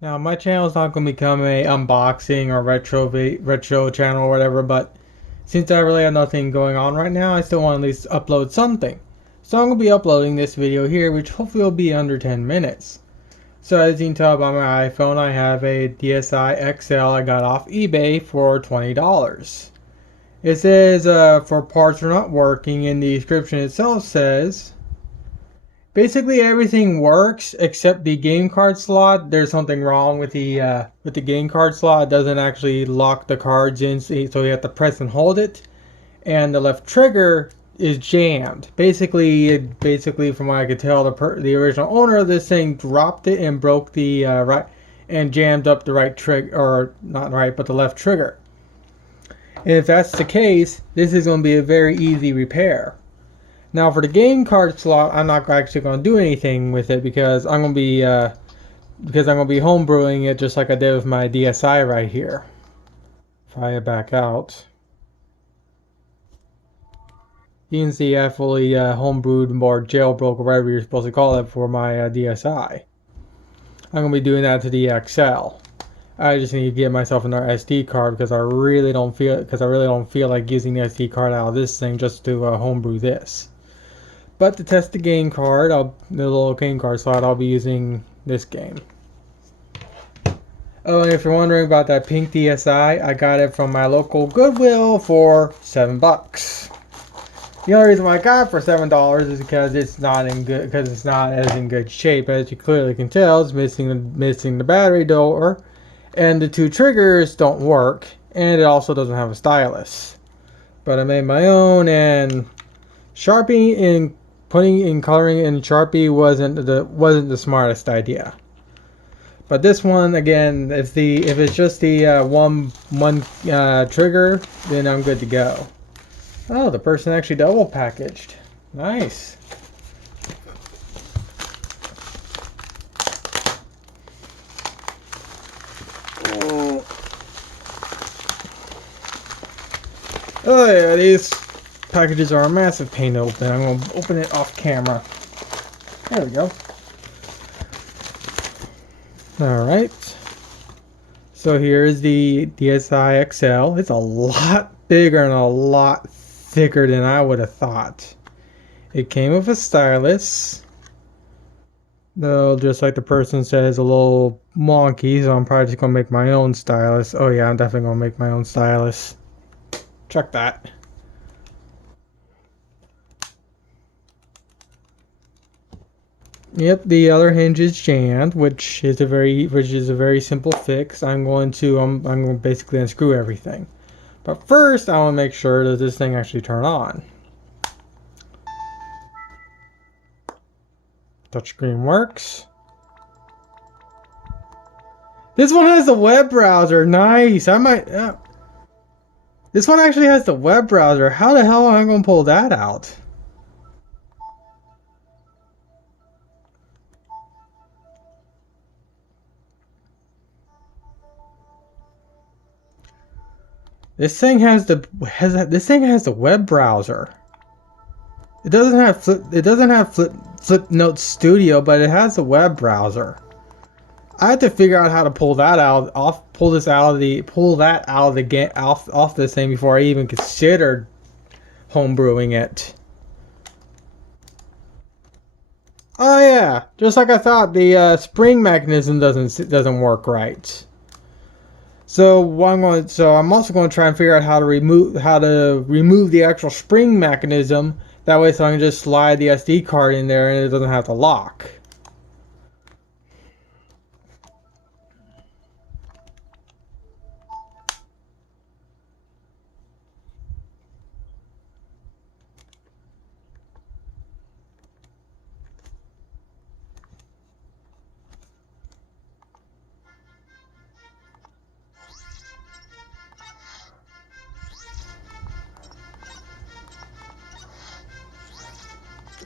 Now, my channel is not going to become a unboxing or retro channel or whatever, but since I really have nothing going on right now, I still want to at least upload something. So I'm going to be uploading this video here, which hopefully will be under 10 minutes. So as you can tell by my iPhone, I have a DSi XL I got off eBay for $20. It says for parts are not working, and the description itself says basically everything works except the game card slot. There's something wrong with the game card slot. It doesn't actually lock the cards in, so you have to press and hold it. And the left trigger is jammed. Basically, from what I could tell, the original owner of this thing dropped it and broke the right and jammed up the right trigger, or not right, but the left trigger. And if that's the case, this is going to be a very easy repair. Now for the game card slot, I'm not actually going to do anything with it because I'm going to be homebrewing it just like I did with my DSi right here. If I back out, you can see I fully homebrewed or jailbroke or whatever you're supposed to call it for my DSi. I'm going to be doing that to the XL. I just need to get myself another SD card because I really don't feel like using the SD card out of this thing just to homebrew this. But to test the game card, the little game card slot, I'll be using this game. Oh, and if you're wondering about that pink DSi, I got it from my local Goodwill for $7. The only reason why I got it for $7 is because it's not as in good shape. As you clearly can tell, it's missing the battery door, and the two triggers don't work, and it also doesn't have a stylus. But I made my own, and Sharpie and putting in coloring in Sharpie wasn't the smartest idea. But this one, again, if it's just the one trigger, then I'm good to go. Oh, the person actually double packaged. Nice. Oh yeah, these packages are a massive pain to open. I'm going to open it off camera. There we go. Alright. So here is the DSi XL. It's a lot bigger and a lot thicker than I would have thought. It came with a stylus. Though, just like the person says, a little wonky, so I'm probably just going to make my own stylus. Oh yeah, I'm definitely going to make my own stylus. Check that. Yep, the other hinge is jammed, which is a very simple fix. I'm going to basically unscrew everything. But first, I want to make sure that this thing actually turn on. Touchscreen works. This one has the web browser. Nice. I might. This one actually has the web browser. How the hell am I going to pull that out? This thing has the web browser. It doesn't have Flipnote Studio, but it has the web browser. I have to figure out how to pull that pull that out of the game, off this thing before I even considered homebrewing it. Oh yeah, just like I thought, the spring mechanism doesn't work right. So I'm also going to try and figure out how to remove the actual spring mechanism. That way, so I can just slide the SD card in there and it doesn't have to lock.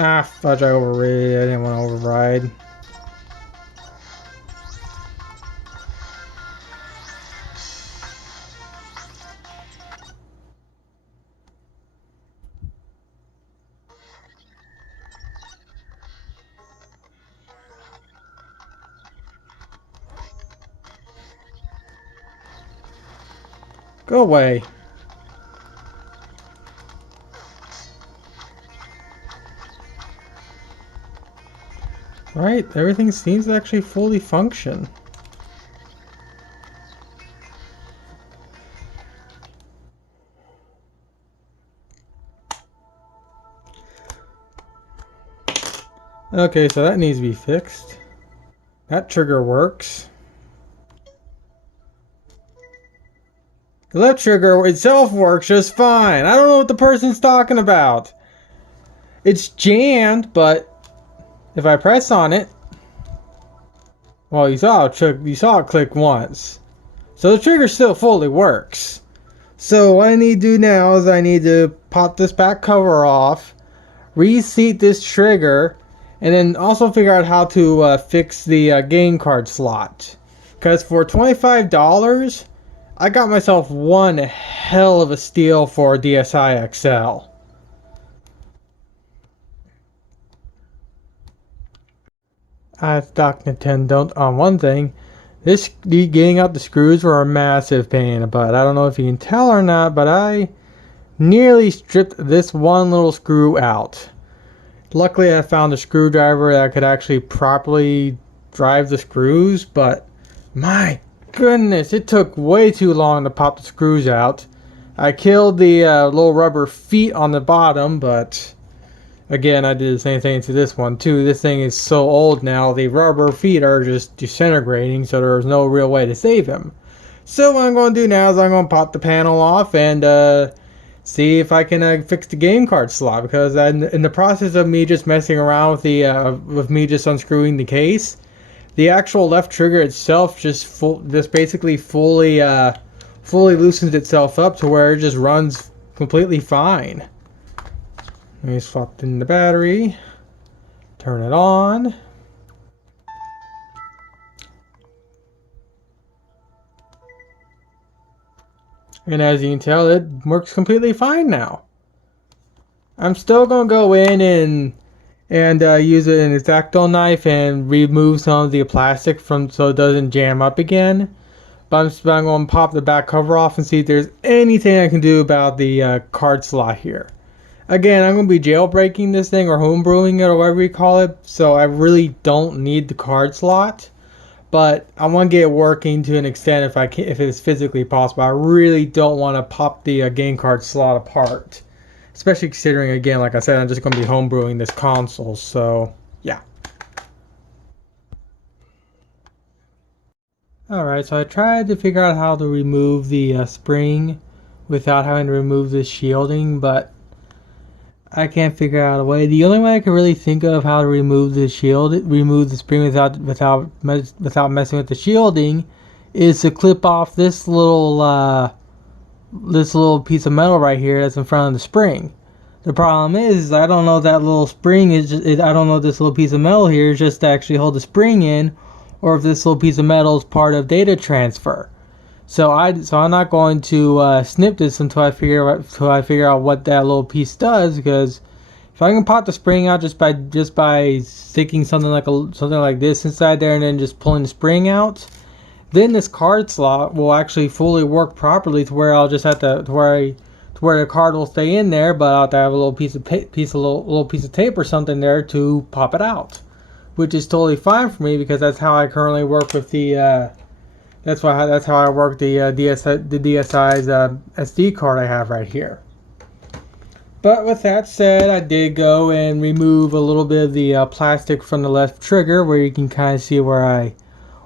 Ah, fudge! I overrated. I didn't want to override. Go away. Right, everything seems to actually fully function. Okay, so that needs to be fixed. That trigger works. The left trigger itself works just fine. I don't know what the person's talking about. It's jammed, but if I press on it, well, you saw it click once. So the trigger still fully works. So what I need to do now is I need to pop this back cover off, reseat this trigger, and then also figure out how to fix the game card slot. Because for $25, I got myself one hell of a steal for DSi XL. I stock Nintendo on one thing. Getting out the screws were a massive pain in the butt. I don't know if you can tell or not, but I nearly stripped this one little screw out. Luckily, I found a screwdriver that could actually properly drive the screws, but my goodness, it took way too long to pop the screws out. I killed the little rubber feet on the bottom, but again, I did the same thing to this one too. This thing is so old now, the rubber feet are just disintegrating, so there's no real way to save them. So what I'm going to do now is I'm going to pop the panel off and see if I can fix the game card slot, because in the process of me just messing around with me just unscrewing the case, the actual left trigger itself just basically fully loosens itself up to where it just runs completely fine. Let me swap in the battery, turn it on. And as you can tell, it works completely fine now. I'm still going to go in and use an X-Acto knife and remove some of the plastic so it doesn't jam up again. But I'm going to pop the back cover off and see if there's anything I can do about the card slot here. Again, I'm going to be jailbreaking this thing or homebrewing it or whatever you call it, so I really don't need the card slot. But I want to get it working to an extent if it's physically possible. I really don't want to pop the game card slot apart. Especially considering, again, like I said, I'm just going to be homebrewing this console, so yeah. Alright, so I tried to figure out how to remove the spring without having to remove the shielding, but I can't figure out a way. The only way I can really think of how to remove the spring without messing with the shielding, is to clip off this little piece of metal right here that's in front of the spring. The problem is I don't know if that little spring is I don't know if this little piece of metal here is just to actually hold the spring in, or if this little piece of metal is part of data transfer. So I'm not going to snip this until I figure out what that little piece does, because if I can pop the spring out just by sticking something like this inside there and then just pulling the spring out, then this card slot will actually fully work properly to where I'll just have to where the card will stay in there, but I'll have to have a little piece of tape or something there to pop it out, which is totally fine for me because that's how I currently work with the. That's how I work the DSi's SD card I have right here. But with that said, I did go and remove a little bit of the plastic from the left trigger, where you can kind of see where I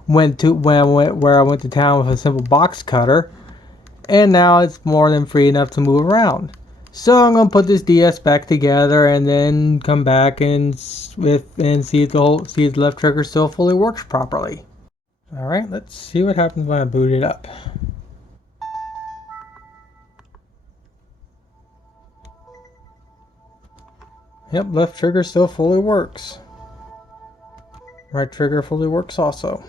went to town with a simple box cutter, and now it's more than free enough to move around. So I'm gonna put this DS back together and then come back and see if the left trigger still fully works properly. Alright, let's see what happens when I boot it up. Yep, left trigger still fully works. Right trigger fully works also.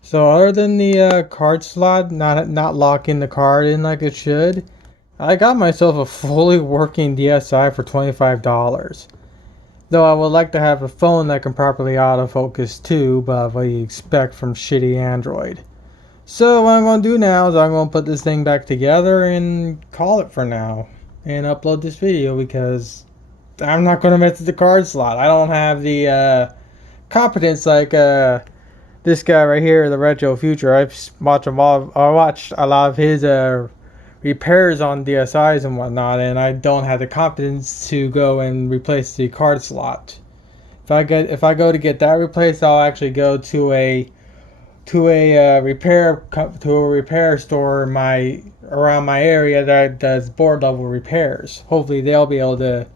So other than the card slot not locking the card in like it should, I got myself a fully working DSi for $25. Though I would like to have a phone that can properly autofocus too, but what do you expect from shitty Android? So what I'm going to do now is I'm going to put this thing back together and call it for now. And upload this video because I'm not going to mess with the card slot. I don't have the competence like this guy right here, the Retro Future. I watched a lot of his repairs on DSi's and whatnot, and I don't have the competence to go and replace the card slot. If I go to get that replaced, I'll actually go to a repair store around my area that does board level repairs. Hopefully they'll be able to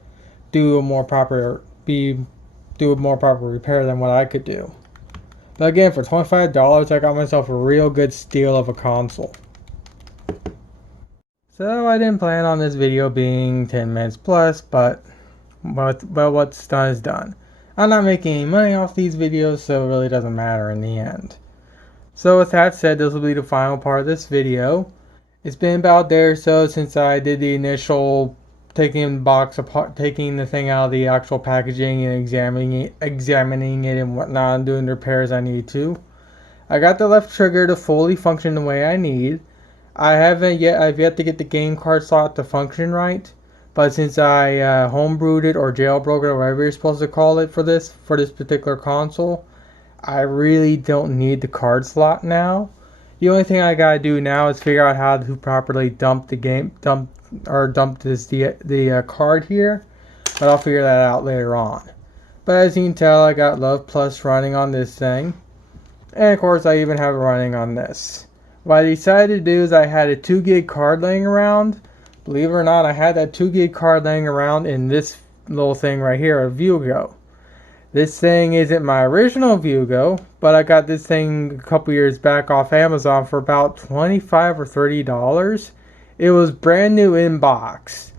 do a more proper repair than what I could do. But again, for $25, I got myself a real good steal of a console. So I didn't plan on this video being 10 minutes plus, but what's done is done. I'm not making any money off these videos, so it really doesn't matter in the end. So with that said, this will be the final part of this video. It's been about a day or so since I did the initial taking the box apart, taking the thing out of the actual packaging and examining it and whatnot, and doing the repairs I need to. I got the left trigger to fully function the way I need. I've yet to get the game card slot to function right, but since I homebrewed it or jailbroke it or whatever you're supposed to call it for this particular console, I really don't need the card slot now. The only thing I gotta do now is figure out how to properly dump the card here, but I'll figure that out later on. But as you can tell, I got Love Plus running on this thing, and of course I even have it running on this. What I decided to do is I had a 2 gig card laying around. Believe it or not, I had that 2 gig card laying around in this little thing right here, a Vugo. This thing isn't my original Vugo, but I got this thing a couple years back off Amazon for about $25 or $30. It was brand new in box.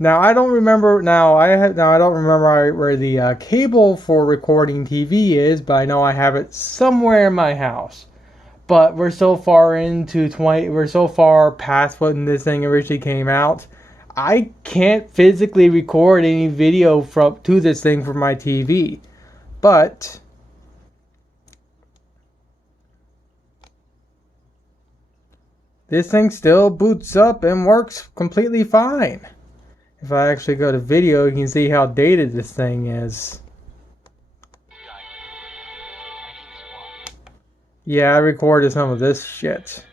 Now I don't remember. I don't remember where the cable for recording TV is, but I know I have it somewhere in my house. But we're so far past when this thing originally came out. I can't physically record any video to this thing from my TV. But this thing still boots up and works completely fine. If I actually go to video, you can see how dated this thing is. Yeah, I recorded some of this shit.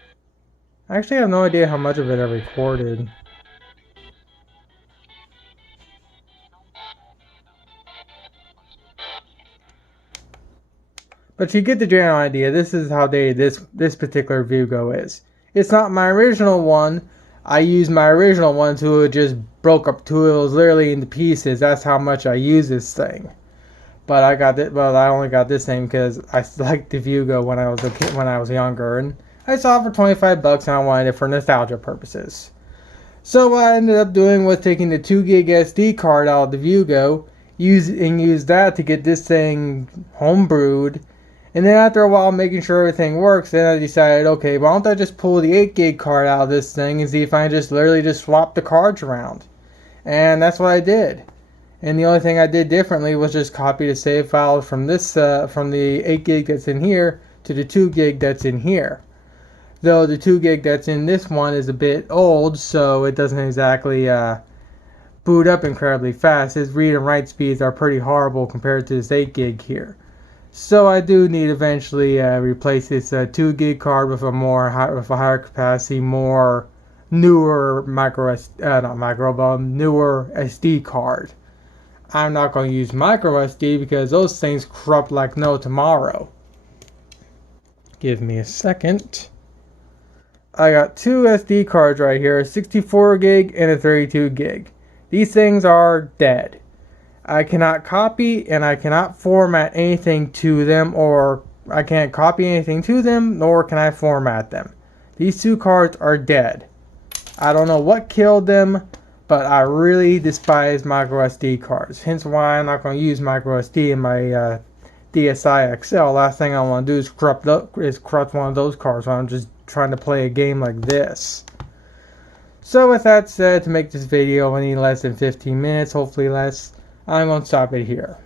I actually have no idea how much of it I recorded. But you get the general idea. This is how dated this particular Vugo is. It's not my original one. I used my original one to it just broke up to it was literally into pieces. That's how much I use this thing. But I only got this thing because I liked the Vugo when I was a kid, when I was younger, and I saw it for $25 and I wanted it for nostalgia purposes. So what I ended up doing was taking the 2 gig SD card out of the Vugo, use that to get this thing homebrewed, and then after a while making sure everything works, then I decided, okay, why don't I just pull the 8 gig card out of this thing and see if I can just literally just swap the cards around. And that's what I did. And the only thing I did differently was just copy the save file from from the 8 gig that's in here to the 2 gig that's in here. Though the 2 gig that's in this one is a bit old, so it doesn't exactly boot up incredibly fast. His read and write speeds are pretty horrible compared to this 8 gig here. So I do need to eventually replace this 2 gig card with a higher capacity, newer newer SD card. I'm not going to use micro SD because those things corrupt like no tomorrow. Give me a second. I got 2 SD cards right here, a 64 gig and a 32 gig. These things are dead. I cannot copy and I cannot format anything to them, or I can't copy anything to them, nor can I format them. These 2 cards are dead. I don't know what killed them, but I really despise micro SD cards. Hence why I'm not going to use micro SD in my DSi XL. Last thing I want to do is corrupt one of those cards when I'm just trying to play a game like this. So with that said, to make this video any less than 15 minutes, hopefully less, I'm going to stop it here.